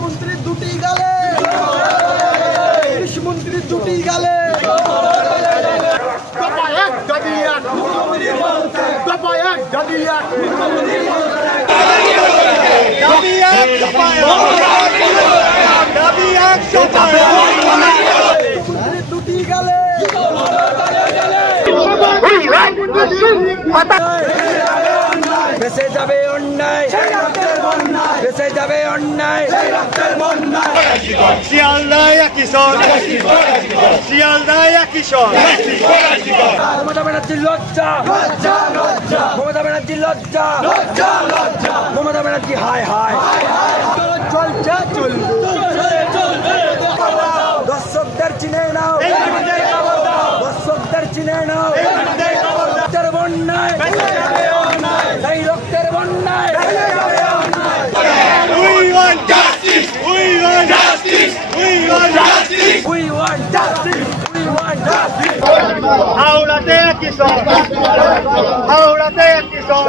মন্ত্রী দুটি গালে, কৃষিমন্ত্রী দুটি গালে, দুটি গালে বেঁচে যাবে অন্যায়, বেঁচে যাবে অন্যায়, শিয়ালদায় কিশোর, শিয়ালদায় কিশোর। মমতা ব্যানার্জির লজ্জা, মমতা ব্যানার্জির লজ্জা, মমতা ব্যানার্জি হায় হায় চলছে চলবে। দর্শকদের চিনে নাও, দর্শকদের চিনে নাও, রক্তের বন্যায়, এই রক্তের বন্যায়। We want justice, we want justice, we want justice, We want justice, we want justice. হাওড়াতে কিশোর, হাওড়াতে কিশোর।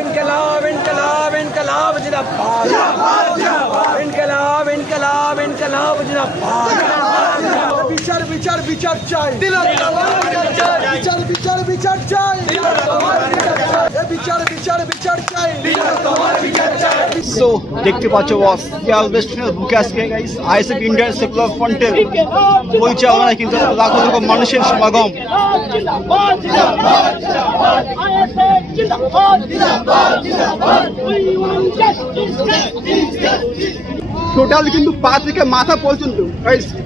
इनकलाब इनकलाब इनकलाब जिंदाबाद, इनकलाब इनकलाब इनकलाब जिंदाबाद। বিচার বিচার বিচার চাই, বিচার বিচার বিচার চাই, বিচার বিচার বিচার চাই। সো দেখতে পাচ্ছ বস শিয়ালদা স্টেশনের বুকে আজকে গাইস আইএসএফ ইন্ডিয়ান সেকুলার ফ্রন্টের পরিচালনায় কিন্তু লাখো লাখো মানুষের সমাগম। টোটাল কিন্তু পা থেকে মাথা পর্যন্ত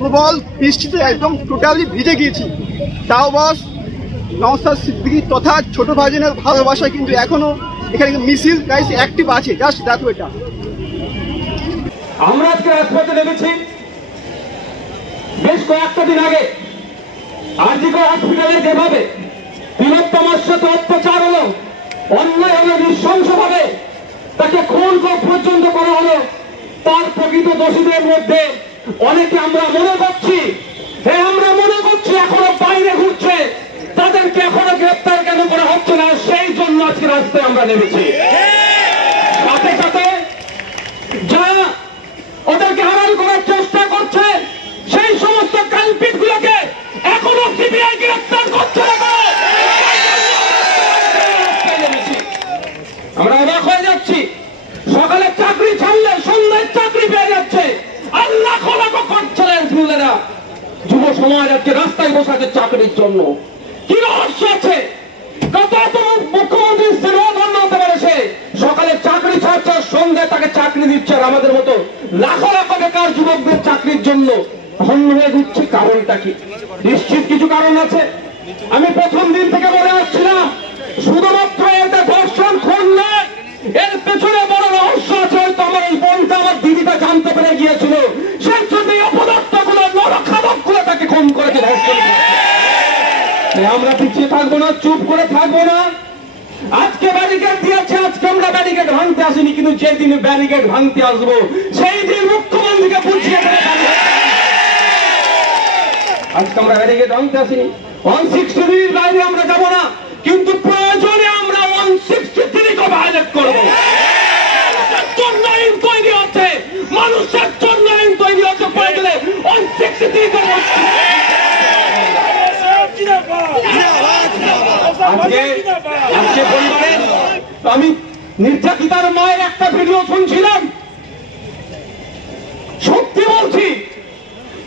প্রবল বৃষ্টিতে একদম টোটালি ভিজে গিয়েছি। তাও বস নওশাদ সিদ্দিকী তথা ছোট ভাইজানের ভালোবাসা কিন্তু এখনো এখানে মিছিল গাইস অ্যাক্টিভ আছে। জাস্ট দেখো এটা। আমরা আজকে রাজপথে নেমেছি বেশ কয়েকটা দিন আগে আরজিকর হসপিটালে যেভাবে বৃহত্তমার সাথে অত্যাচার হলো, অন্যায় হলো, নৃশংসভাবে তাকে খুন পর্যন্ত করা হলো, তার প্রকৃত দোষীদের মধ্যে অনেকে আমরা মনে করছি, আমরা মনে করছি এখনো বাইরে ঘুরছে, তাদেরকে এখনো গ্রেপ্তার কেন করা হচ্ছে না, সেই জন্য আজকে রাস্তায় আমরা নেমেছি। সাথে সাথে যারা ওদেরকে হারাল করার চেষ্টা করছে সেই সমস্ত কালপিট গুলোকে এখনো সিবিআই গ্রেপ্তার করছে না। আমরা অবাক হয়ে যাচ্ছি, সকালে চাকরি ছাড়লে সন্ধ্যায় চাকরি পেয়ে যাচ্ছে, আর লাখো লাখো করছিলেন ছেলেরা যুব সমাজ আজকে রাস্তায় বসাতে চাকরির জন্য। কি রহস্য আছে? কত মুখ্যমন্ত্রী ধন্য হতে পারে সে, সকালে চাকরি ছাড়ছে, সন্ধ্যায় তাকে চাকরি দিচ্ছে, আর আমাদের মতো লাখো লাখো বেকার যুবকদের চাকরির জন্য ধন্য হয়ে ঘুরছে। কারণটা কি? নিশ্চিত কিছু কারণ আছে। আমি প্রথম দিন থেকে বলে আসছিলাম, শুধুমাত্র এটা ধর্ষণ খুন নয়, এর পেছনে বড় রহস্য আছে। হয়তো আমার এই বোনটা, আমার দিদিটা জানতে পেরে গিয়েছিল, সেই জন্য অপদার্থ গুলো, নরখাদক গুলো তাকে খুন করেছে, ধর্ষণ। আমরা পিছিয়ে থাকবো না, চুপ করে থাকবো না। আজকে ব্যারিকেড দিয়েছে, আজকে আমরা ব্যারিকেড ভাঙতে আসিনি, কিন্তু যেদিন ব্যারিকেড ভাঙতে আসবো সেই দিন মুখ্যমন্ত্রীকে বুঝিয়ে দেবে। আজকে আমরা ব্যারিকেড ভাঙতে আসিনি, 163 বাইরে আমরা যাবো না, কিন্তু প্রয়োজনে আমরা 163 ভায়োলেট করবো। জন্য আইন তৈরি হচ্ছে, মানুষের জন্য আইন তৈরি হচ্ছে, প্রয়োজনে 163 করবো। আজকে পরিবারে আমি নির্যাতিতার মায়ের একটা ভিডিও শুনছিলাম, সত্যি বলছি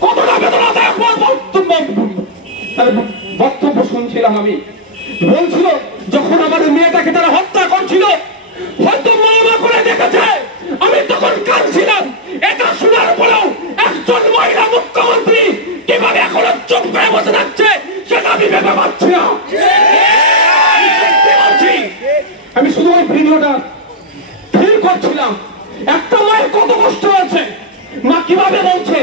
কতটা বেদনাদায়ক বক্তব্য শুনছিলাম। আমি বলছিল, যখন আমার মেয়েটাকে তারা হত্যা করছিল, হয়তো মা করে দেখেছে, আমি তখন কাঁদছিলাম। এটা শোনার পরেও একজন মহিলা মুখ্যমন্ত্রী কিভাবে এখনো চুপ করে বসে থাকছে সেটা আমি ভেবে পাচ্ছি না। আমি শুধু ওই ভিডিওটা ফিল করছিলাম, একটা মায়ের কত কষ্ট আছে, মা কিভাবে বলছে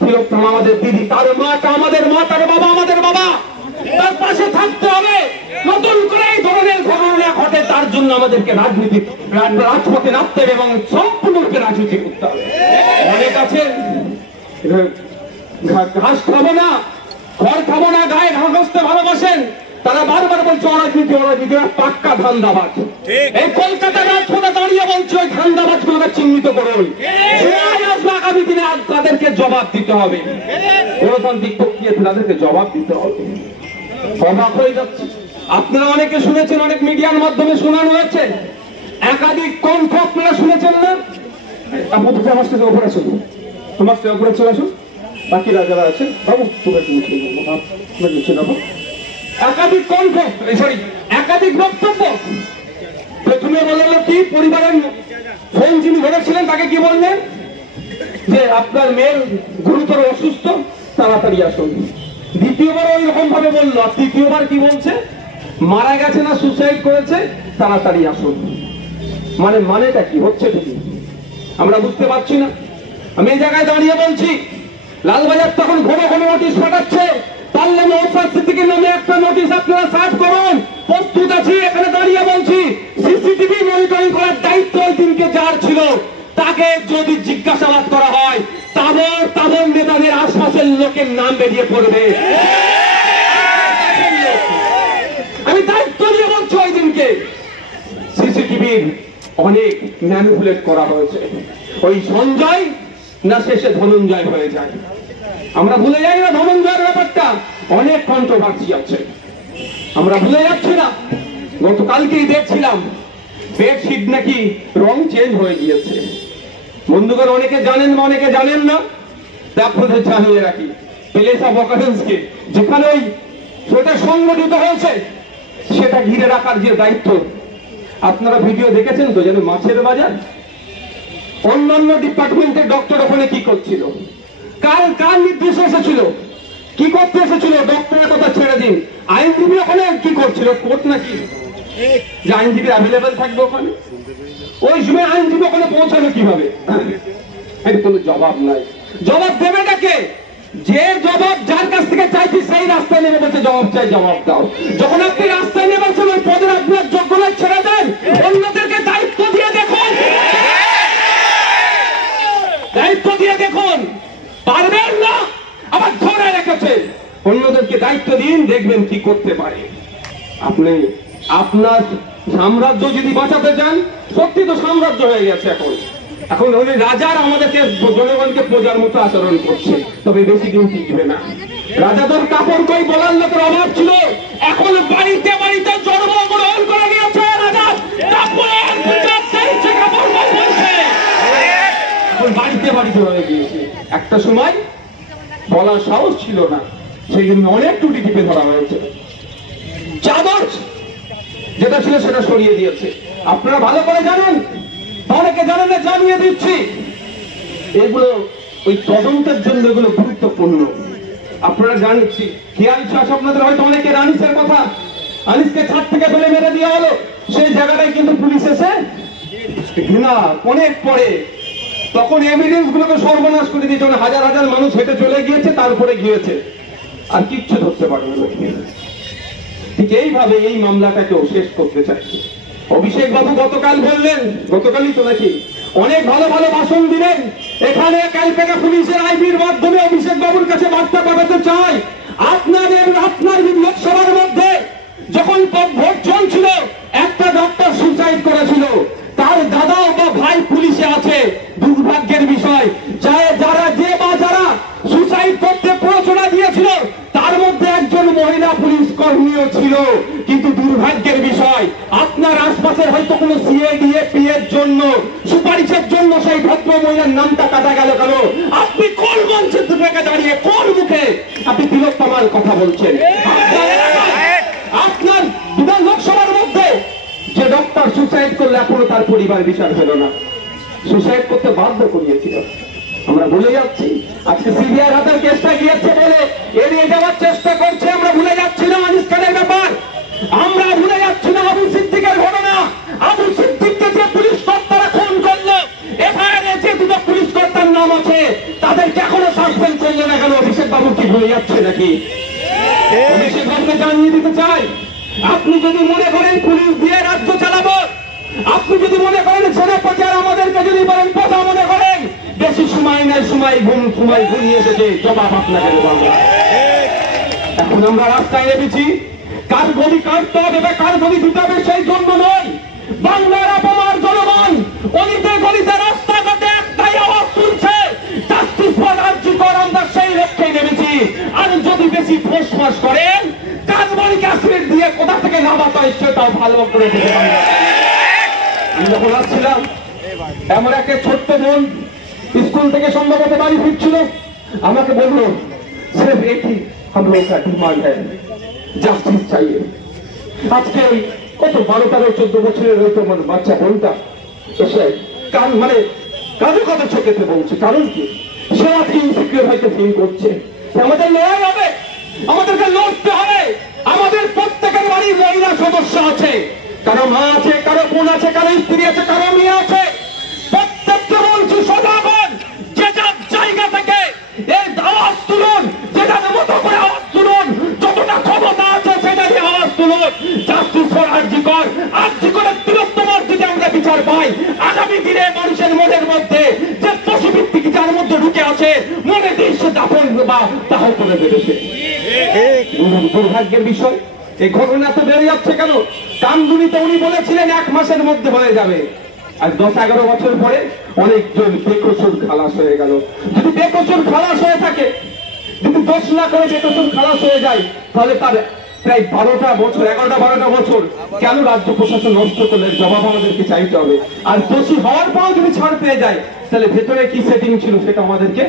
তিলোত্তমা আমাদের দিদি, তার মাটা আমাদের মা, তার বাবা আমাদের বাবা, তার পাশে থাকতে হবে। নতুন করে এই ধরনের ঘটনা ঘটে, তার জন্য আমাদেরকে রাজপথে নামতে হবে এবং সম্পূর্ণরূপে রাজনীতি করতে হবে। অনেক আছে ঘাস খাবো না, ঘর খাবো না, গায়ে ঘাস বসতে ভালোবাসেন, তারা বারবার বলছে অরাজনীতি অরাজনীতি, পাক্কা ধান্দাবাজ। এই কলকাতা রাজপথে দাঁড়িয়ে বলছে ওই ধান্দাবাজ গুলোকে চিহ্নিত করুন, আগামী দিনে তাদেরকে জবাব দিতে হবে, গণতান্ত্রিক প্রক্রিয়াতে তাদেরকে জবাব দিতে হবে। অবাক হয়ে যাচ্ছে। আপনারা অনেকে শুনেছেন, অনেক মিডিয়ার মাধ্যমে শোনানো হয়েছে, একাধিক কণ্ঠ আপনারা শুনেছেন না? আমার সাথে ওপরে আসুন, তোমার সাথে ওপরে চলে আসুন, বাকিরা যারা আছেন বাবু তোমরা একাধিক কণ্ঠ, সরি একাধিক বক্তব্য। প্রথমে বলল কি, পরিবারের ফোন যিনি ধরেছিলেন তাকে কি বললেন যে আপনার মেয়ের গুরুতর অসুস্থ, তাড়াতাড়ি আসুন। দ্বিতীয়বার ওই রকম ভাবে বললো, আর তৃতীয়বার কি বলছে, মারা গেছে না সুসাইড করেছে, তাড়াতাড়ি আসুন। মানেটা কি হচ্ছে ঠিকই আমরা বুঝতে পারছি না। আমি এই জায়গায় দাঁড়িয়ে বলছি, লালবাজার তখন ঘন ঘন নোটিশ পাঠাচ্ছে, পারলে নওশাদ সিদ্দিকীর নামে একটা নোটিশ আপনারা সার্ভ করুন, প্রস্তুত আছি। এখানে দাঁড়িয়ে বলছি, সিসিটিভি মনিটরিং করার দায়িত্ব ওই দিনকে যার ছিল, তাকে যদি জিজ্ঞাসাবাদ করা হয়, তাবর নেতাদের আশপাশের লোকের নাম বেরিয়ে পড়বে। আমি দায়িত্ব নিয়ে বলছি, ওই দিনকে সিসিটিভির অনেক ম্যানিপুলেট করা হয়েছে। ওই সঞ্জয় না শেষে ধনঞ্জয় হয়ে যায়। আমরা ভুলে যাই না ধনঞ্জয়ের ব্যাপারটা, অনেক কন্ট্রোভার্সি আছে, আমরা ভুলে যাচ্ছি না। গতকালকেই দেখছিলাম বেডশিট নাকি রং চেঞ্জ হয়ে গিয়েছে। বন্ধুগণ, অনেকে জানেন বা অনেকে জানেন না, আপনাদের জানিয়ে রাখি, প্লেস অফ অকারেন্সকে যেখানে ওই সেটা সংগঠিত হয়েছে সেটা ঘিরে রাখার যে দায়িত্ব, আপনারা ভিডিও দেখেছেন তো, যেন মাছের বাজার। অন্যান্য ডিপার্টমেন্টের ডক্টর ওখানে কি করছিল, কার নির্দেশে এসেছিল, কি করতে এসেছিল, ডক্টরের কথা ছেড়ে দিন, আইনজীবী ওখানে কি করছিল, কোর্ট নাকি যে আইনজীবী অ্যাভেলেবেল থাকবে ওখানে? ওই সময় আইনজীবী ওখানে পৌঁছানো কিভাবে? এর কোনো জবাব নাই। জবাব দেবেটা কে? যে জবাব যার কাছ থেকে চাইছি সেই রাস্তায় নেমে বলছে জবাব চাই, জবাব দাও। যখন আপনি রাস্তায় নেমেছেন ওই পদের আপনার যোগ্য নয়, ছেড়ে দেন, অন্যদেরকে দায়িত্ব দিয়ে দেখুন, দায়িত্ব দিয়ে দেখুন। পারবেন না, আবার ধরে রেখেছে, অন্যদেরকে দায়িত্ব দিন, দেখবেন কি করতে পারে। আপনি আপনার সাম্রাজ্য যদি বাঁচাতে চান, সত্যি তো সাম্রাজ্য হয়ে গেছে এখন ওই রাজার আমাদেরকে জনগণকে প্রজার মতো আচরণ করছে, তবে বেশি দিন টিকবে না। রাজাদের কাপড় কই বলার লোকের অভাব ছিল, এখন বাড়িতে বাড়িতে জন্মগ্রহণ করে নিয়েছে রাজার এখন বাড়িতে বাড়িতে হয়ে গিয়েছে। একটা সময় বলার সাহস ছিল না, সেই জন্য অনেক টুটি টিপে ধরা হয়েছে। চাদর যেটা ছিল সেটা সরিয়ে দিয়েছে। আপনারা ভালো করে জানেন, অনেকে জানেন না, জানিয়ে দিচ্ছি, এগুলো ওই তদন্তের জন্য এগুলো গুরুত্বপূর্ণ। আপনারা জানছি, খেয়াল আছে আপনাদের হয়তো অনেকের আনিসের কথা, আনিসকে ছাদ থেকে ফেলে মেরে দেওয়া হলো, সেই জায়গাটায় কিন্তু পুলিশ এসে ঘৃণা অনেক পরে তখন এভিডেন্স গুলোকে সর্বনাশ করে দিয়েছে। হাজার হাজার মানুষ হেঁটে চলে গিয়েছে, তারপরে গিয়েছে, আর কিচ্ছু ধরতে পারবে না। ঠিক এইভাবে এই মামলাটাকেও শেষ করতে চাইছে। অভিষেক বাবু গতকাল বললেন, গতকালই তো নাকি, অনেক ভালো ভালো ভাষণ দিলেন। এখানে ক্যালকাটা পুলিশের আইবির মাধ্যমে অভিষেক বাবুর কাছে বার্তা পাঠাতে চাই, আপনার লোকসভার মধ্যে যখন ভোট চলছিল, একটা ডক্টর সুসাইড করেছিল, তার দাদা বা ভাই পুলিশে আছে। দুর্ভাগ্যের বিষয়, যারা সুসাইড করতে প্ররোচনা দিয়েছিল তার মধ্যে একজন মহিলা পুলিশ কর্মীও ছিল। কিন্তু দুর্ভাগ্যের বিষয়, আপনার আশপাশের হয়তো কোনো সিএডিএপি এর জন্য সুপারিশের জন্য সেই ভদ্র মহিলার নামটা কাটা গেল কেন? আপনি কোন মঞ্চে থেকে দাঁড়িয়ে কোন মুখে আপনি তিলোত্তমার কথা বলছেন? আপনার বিধান লোকসভার মধ্যে যে ডক্টর সুসাইড করলে এখনো তার পরিবার বিচার হল না, সুসাইড করতে বাধ্য করিয়েছিল। আমরা ভুলে যাচ্ছি, আজকে সিবিআই হাতের কেসটা গিয়েছে বলে এড়িয়ে যাওয়ার চেষ্টা করছে। আমরা ভুলে যাচ্ছি না আনিস খানের ব্যাপার, আমরা ভুলে যাচ্ছি না আবু সিদ্দিকের ঘটনা। আবু সিদ্দিককে যে পুলিশ কর্তারা খুন করলো, এফআইআর যে দুটো পুলিশ কর্তার নাম আছে, তাদেরকে এখনো সাসপেন্ড করলো না কেন? অভিষেক বাবু কি ভুলে যাচ্ছে নাকি? অভিষেক বাবুকে জানিয়ে দিতে চাই, আপনি যদি মনে করেন পুলিশ দিয়ে রাজ্য চালাবো, আপনি যদি মনে করেন ছেলে প্রচার আমাদেরকে যদি বলেন কথা মনে করেন, বেশি সময় নাই, সময় ঘুমিয়ে এসেছে, জবাব আপনাকে দেবো। এখন আমরা রাস্তায় নেমেছি, কার গদি কাটতে হবে বা কার গদি দিতে হবে সেই জন্য নয়। বাংলার অপমান জনগণ অলিতে গলিতে রাস্তাঘাটে একটাই আওয়াজ তুলছে, জাস্টিস ফর আরজি কর। আমরা সেই লক্ষ্যে নেমেছি। আর যদি বেশি ফোঁস করেন, কাজবাড়িকে অ্যাসিড দিয়ে কোথা থেকে নামাতে হয় সেটাও ভালো করে দিতে পারবে। আমি যখন আসছিলাম, এমন একটা ছোট্ট বোন স্কুল থেকে সম্ভবত বাড়ি ফিরছিল, আমাকে বললো सिर्फ एक ही हम लोग का डिमांड है, জাস্টিস চাইয়ে। আজকে ওই কত 12-13-14 বছরের হয়তো আমার বাচ্চা বোনটা এসে মানে কাঁদে চোখেতে বলছে, কারণ কি সে আজকে ইনসিকিউর হয়তো ফিল করছে। আমাদের লড়াই হবে, আমাদেরকে লড়তে হবে। আমাদের প্রত্যেকের বাড়ির মহিলা সদস্য আছে, কারো মা আছে, কারো বোন আছে, কারো স্ত্রী আছে, কারো মেয়ে আছে। প্রত্যেককে বলছি সজাগ হন, যে যার জায়গা থেকে এই আওয়াজ তুলুন, যেটার মতো করে আওয়াজ তুলুন, যতটা ক্ষমতা আছে সেটা দিয়ে আওয়াজ তুলুন। জাস্টিস ফর আরজি কর। আরজি করের তিলোত্তম যদি আমরা বিচার পাই, আগামী দিনে মানুষের মনের মধ্যে যে পশুভিত্তিক যার মধ্যে ঢুকে আছে, মনে দিয়ে সে দাফন বা দাহ করে দেবে সে। দুর্ভাগ্যের বিষয়, এই ঘটনা তো বেড়ে যাচ্ছে কেন? কামদুনিতে উনি বলেছিলেন 1 মাসের মধ্যে হয়ে যাবে, আর 10-11 বছর পরে অনেকজন বেকসুর খালাস হয়ে গেল। যদি বেকসুর খালাস হয়ে থাকে, যদি দোষ না করে বেকসুর খালাস হয়ে যায়, তাহলে তার প্রায় 11-12 বছর কেন রাজ্য প্রশাসন নষ্ট করলে জবাব আমাদেরকে চাইতে হবে। আর দোষী হওয়ার পরও যদি ছাড় পেয়ে যায়, তাহলে ভেতরে কি সেটিং ছিল সেটা আমাদেরকে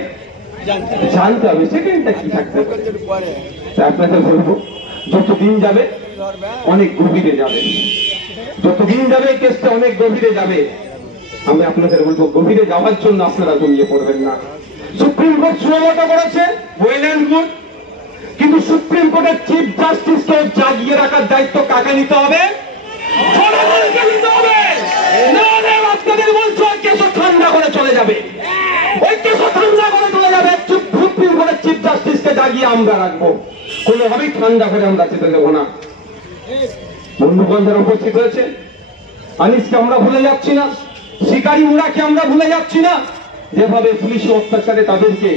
জানতে হবে, সেকেন্ডটা কি থাকতে হবে। আপনাদের বলবো, যতদিন যাবে অনেক গভীরে যাবে, যতদিন যাবে কেসটা অনেক গভীরে যাবে। আমি আপনাদের বলবো, গভীরে যাওয়ার জন্য আপনারা ঘুমিয়ে পড়বেন না। সুপ্রিম কোর্ট সুমোটো করেছে, ওয়েল অ্যান্ড গুড, কিন্তু সুপ্রিম কোর্টের চিফ জাস্টিসকে জাগিয়ে রাখার দায়িত্ব কাকে নিতে হবে? জনগণকে নিতে হবে। নাহলে আপনাদের বলছো ওই কেসও ঠান্ডা করে চলে যাবে, ওই কেসও ঠান্ডা করে চলে যাবে। সুপ্রিম কোর্টের চিফ জাস্টিসকে জাগিয়ে আমরা রাখবো, কোনোভাবেই ঠান্ডা করে আমরা যেতে দেবো না। বন্ধুগণ যারা উপস্থিত হয়েছে, আনিসকে আমরা ভুলে যাচ্ছি না, শিকারী মুরাকে আমরা ভুলে যাচ্ছি না। যেভাবে পুলিশি অত্যাচারে তাদেরকে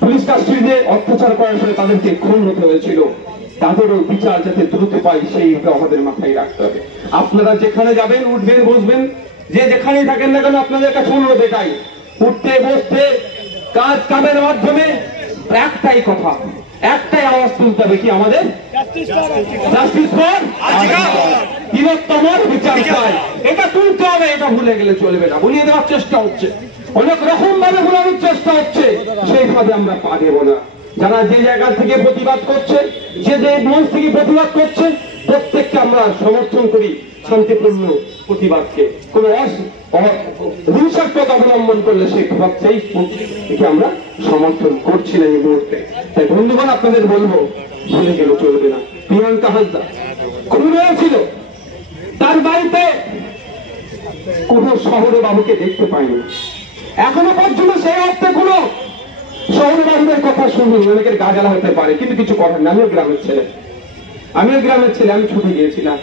পুলিশ কাস্টডিতে অত্যাচার করার ফলে তাদেরকে খুন হতে হয়েছিল, তাদেরও বিচার যাতে দ্রুত পাই সেইভাবে আমাদের মাথায় রাখতে হবে। আপনারা যেখানে যাবেন, উঠবেন, বসবেন, যে যেখানেই থাকেন না কেন, আপনাদের কাছে অনুরোধ এটাই, উঠতে বসতে কাজের মাধ্যমে একটাই কথা, একটাই আওয়াজ তুলতে হবে, কি আমাদের? জাস্টিস ফর তিলোত্তমার বিচার চাই। এটা তুলতে হবে, এটা ভুলে গেলে চলবে না। ভুলিয়ে দেওয়ার চেষ্টা হচ্ছে, অনেক রকম ভাবে ভুলানোর চেষ্টা হচ্ছে, সেইভাবে আমরা পা দেব না। যারা যে জায়গা থেকে প্রতিবাদ করছে, যে মঞ্চ থেকে প্রতিবাদ করছে, প্রত্যেককে আমরা সমর্থন করি শান্তিপূর্ণ প্রতিবাদকে। কোন হিংসাত্মক অবলম্বন করলে সেই প্রভাবকে আমরা সমর্থন করছি না এই মুহূর্তে। তাই বন্ধুগণ আপনাদের বলবো, ভুলে গেলে চলবে না। প্রিয়াঙ্কা হাসদা খুন হয়েছিল, তার বাড়িতে কোন শহরে বাবুকে দেখতে পাইনি, এখনো পর্যন্ত সেই অর্থে কোন শহরে বাবুদের কথা শুনি। অনেকের গা জ্বালা হতে পারে, কিন্তু কিছু করার না। আমিও গ্রামের ছেলে, আমি ছুটে গিয়েছিলাম।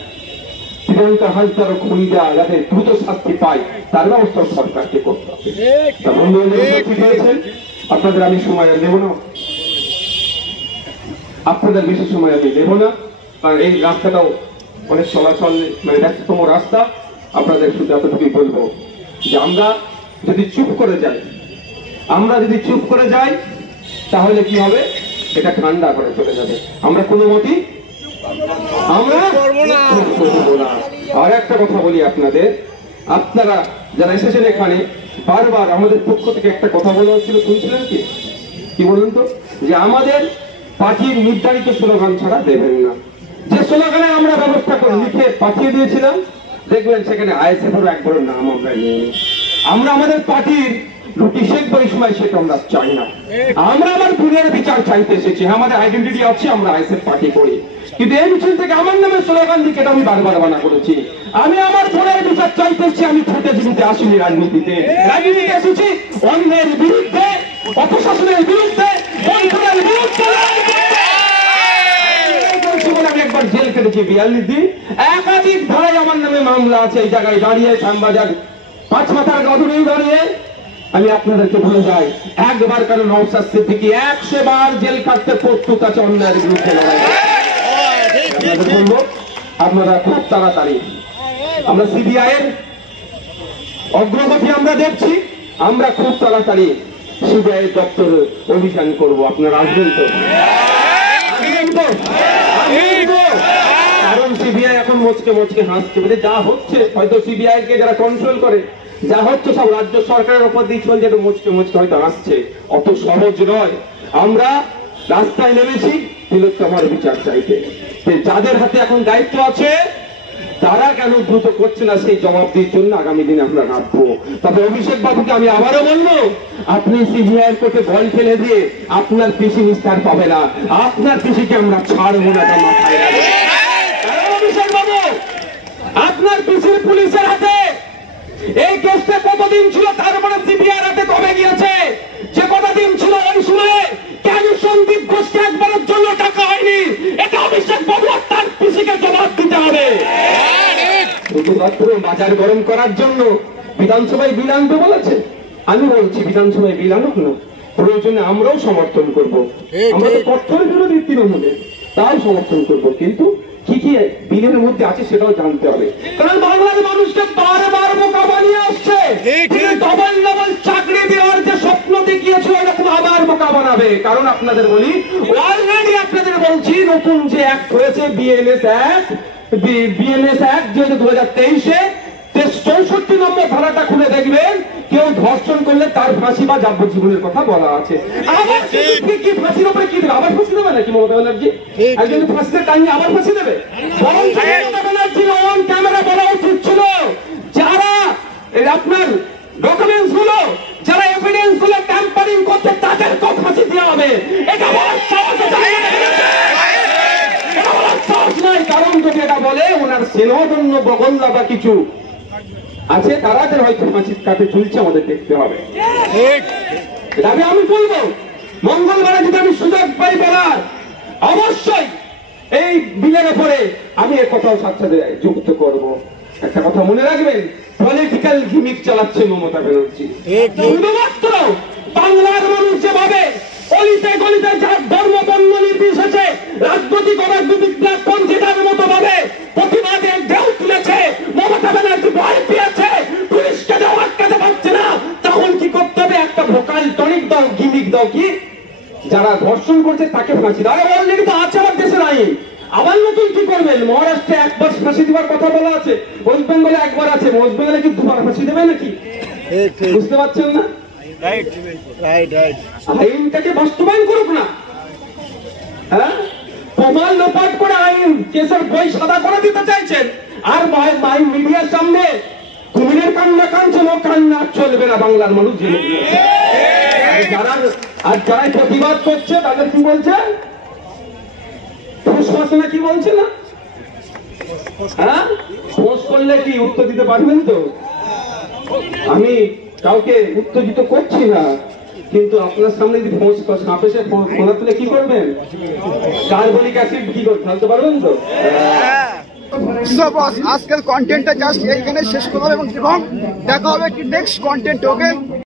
প্রিয়াঙ্কা হাসদার খুনিরা যাতে দ্রুত শাস্তি পায় তার ব্যবস্থা সরকারকে করতে হবে। আপনাদের আমি সময় আর দেব না, আপনাদের বেশি সময় আমি দেব না, কারণ এই রাস্তাটাও অনেক চলাচল, মানে ব্যস্ততম রাস্তা। আপনাদের শুধু এতটুকুই বলবো যে আমরা যদি চুপ করে যাই, তাহলে কি হবে? এটা ঠান্ডা করে চলে যাবে। আমরা কোনো মতেই করবো না। আর একটা কথা বলি আপনাদের, আপনারা যারা এসেছেন এখানে, বারবার আমাদের পক্ষ থেকে একটা কথা বলা হচ্ছিল, শুনছিলেন কি বলুন তো, যে আমাদের পার্টির নির্ধারিত স্লোগান ছাড়া দেবেন না। যে স্লোগানে আমরা ব্যবস্থা করে লিখে পাঠিয়ে দিয়েছিলাম, দেখবেন সেখানে আইএসএফের একবারের নাম আমরা নিয়ে আমরা আমাদের পার্টির রুটি শেখবো এই সময়, সেটা আমরা চাই না। আমরা আমার ভুলের বিচার চাইতে এসেছি। আমাদের আইডেন্টিটি আছে, আমরা আইএসএফ পার্টি করি, কিন্তু এই মিছিল থেকে আমার নামে স্লোগান দিকে এটা আমি বারবার মানা করেছি। আমি আমার ভুলের বিচার চাইতে এসেছি, আমি ফুটেজনীতে আসিনি, রাজনীতিতে এসেছি অন্যের বিরুদ্ধে, অপশাসনের বিরুদ্ধে, বন্ধুদের বিরুদ্ধে। আমি একবার জেল কেটেছি 42 দিন, একাধিক ধারায় আমার নামে মামলা আছে। এই জায়গায় দাঁড়িয়ে শ্যামবাজার 5 মাথার গঠনেই দাঁড়িয়ে আমি আপনাদেরকে বলে যাই, একবার কেন নওশাদ সিদ্দিকী 100 বার জেল কাটতে প্রস্তুত আছে অন্যায়ের বিরুদ্ধে লড়াই। আপনাদের বলবো আপনারা খুব তাড়াতাড়ি, আমরা সিবিআই এর অগ্রগতি আমরা দেখছি, আমরা খুব তাড়াতাড়ি সিবিআই দপ্তরে অভিযান করব। আপনারা আসবেন তো? কারণ সিবিআই এখন মচকে মচকে হাসছে, বলে যা হচ্ছে হয়তো সিবিআই কে যারা কন্ট্রোল করে যা হচ্ছে সব রাজ্য সরকারের উপর দিয়ে চলছে, মচকে মচকে হয়তো হাসছে। অত সহজ নয়। আমরা রাস্তায় নেমেছি তিলোত্তমার বিচার চাইতে। যাদের হাতে এখন দায়িত্ব আছে তারা কেন দ্রুত করছে না সেই জবাবদিহির জন্য আগামী দিনে আমরা রাখবো। তবে অভিষেক বাবুকে আমি আবারও বলবো, আপনি সিবিআই কোর্টে বল ফেলে দিয়ে আপনার পিসি নিস্তার পাবে না, আপনার পিসিকে আমরা ছাড়বো না। অভিষেক বাবু, আপনার পিসির পুলিশের হাতে এই কেসটা কতদিন ছিল, তারপরে সিবিআই হাতে কবে গিয়েছে? যে কতদিন ছিল ওই সময়ে কেন সন্দীপ ঘোষকে একবারের জন্য টাকা হয়নি? এটা অভিষেক বাবু আর তার পিসিকে জবাব দিতে হবে। শুধুমাত্র বাজার গরম করার জন্য বিধানসভায় বিল আনতে বলেছে। আমি বলছি বিধানসভায় বিল আনুক না, প্রয়োজনে আমরাও সমর্থন করব। আমরা তো কঠোর বিরোধী তৃণমূলে, তাও সমর্থন করব, কিন্তু কি কি বিলের মধ্যে আছে সেটাও জানতে হবে। কারণ বাংলার মানুষকে বারবার বোকা বানিয়ে আসছে, ডবল ডবল চাকরি দেওয়ার যে স্বপ্ন দেখিয়েছিল এরকম আবার বোকা বানাবে। কারণ আপনাদের বলি, অলরেডি আপনাদের বলছি নতুন যে অ্যাক্ট হয়েছে বিএনএস অ্যাক্ট যে 2023-এ 64 নম্বর ধারাটা খুলে দেখবেন, কেউ ধর্ষণ করলে তার ফাঁসি বা যাবজ্জীবনের কথা বলা আছে। আবার কি ফাঁসির উপরে কি দেবে? আবার ফাঁসি দেবে নাকি মমতা ব্যানার্জি? একজন ফাঁসিতে টাঙিয়ে আবার ফাঁসি দেবে? মমতা ব্যানার্জি অন ক্যামেরা বলা উচিত ছিল, যারা আপনার ডকুমেন্টস গুলো, যারা এভিডেন্স গুলো ট্যাম্পারিং করছে তাদেরকেও ফাঁসি দেওয়া হবে। এটা বলার সাহস নাই। কারণ যদি এটা বলে ওনার সেনাদন্য বগল্লা বা কিছু আছে, তারাদের হয়তো ফাঁসির কাঠে ঝুলছে, আমাদের দেখতে হবে। আমি বলবো মঙ্গলবারে যদি আমি সুযোগ পাই বলার, অবশ্যই এই বিলের উপরে আমি এর কথাও সাথে যুক্ত করব। একটা কথা মনে রাখবেন, পলিটিক্যাল গিমিক চালাচ্ছে মমতা ব্যানার্জি। শুধুমাত্র বাংলার মানুষ যেভাবে অলিতে গলিতে যার ধর্ম বর্ণ নির্বিশেষে রাজনৈতিক অরাজনৈতিক প্ল্যাটফর্ম যেটার মতো ভাবে প্রতিবাদের ঢেউ তুলেছে, মমতা ব্যানার্জি ভয় পেয়েছে, পুলিশকে দেওয়া আটকাতে পারছে না, তখন কি করতে হবে? একটা ভোকাল টনিক দাও, গিমিক দাও, কি যারা ধর্ষণ করছে তাকে ফাঁসি দাও। অলরেডি তো আছে আমার দেশের আইন, আবার নতুন কি করবেন? মহারাষ্ট্রে একবার ফাঁসি দেওয়ার কথা বলা আছে, ওয়েস্ট বেঙ্গলে একবার আছে, ওয়েস্ট বেঙ্গলে কি দুবার ফাঁসি দেবে নাকি? বুঝতে পারছেন না? আইনটাকে বাস্তবায়ন করুক না। হ্যাঁ, প্রমাণ লোপাট করে আইন কেসের বই সাদা করে দিতে চাইছেন, আর মিডিয়ার সামনে কুমিরের কান্না কাঁদছেন, ও কান্না চলবে না। বাংলার মানুষ জেনে গিয়েছে। আর যারা প্রতিবাদ করছে তাদের কি বলছে? প্রশাসনে কি বলছে না? হ্যাঁ, ফোঁস করলে কি উত্তর দিতে পারবেন তো? আমি কাউকে উত্তেজিত করছি না, কিন্তু আপনার সামনে যদি সাপ এসে ফোনা তুলে কি করবেন? কার্বনিক অ্যাসিড কি করতে ফেলতে পারবেন তো? আজকের কন্টেন্টটা জাস্ট এইখানে শেষ করবো এবং দেখা হবে কি নেক্সট কন্টেন্ট। ওকে।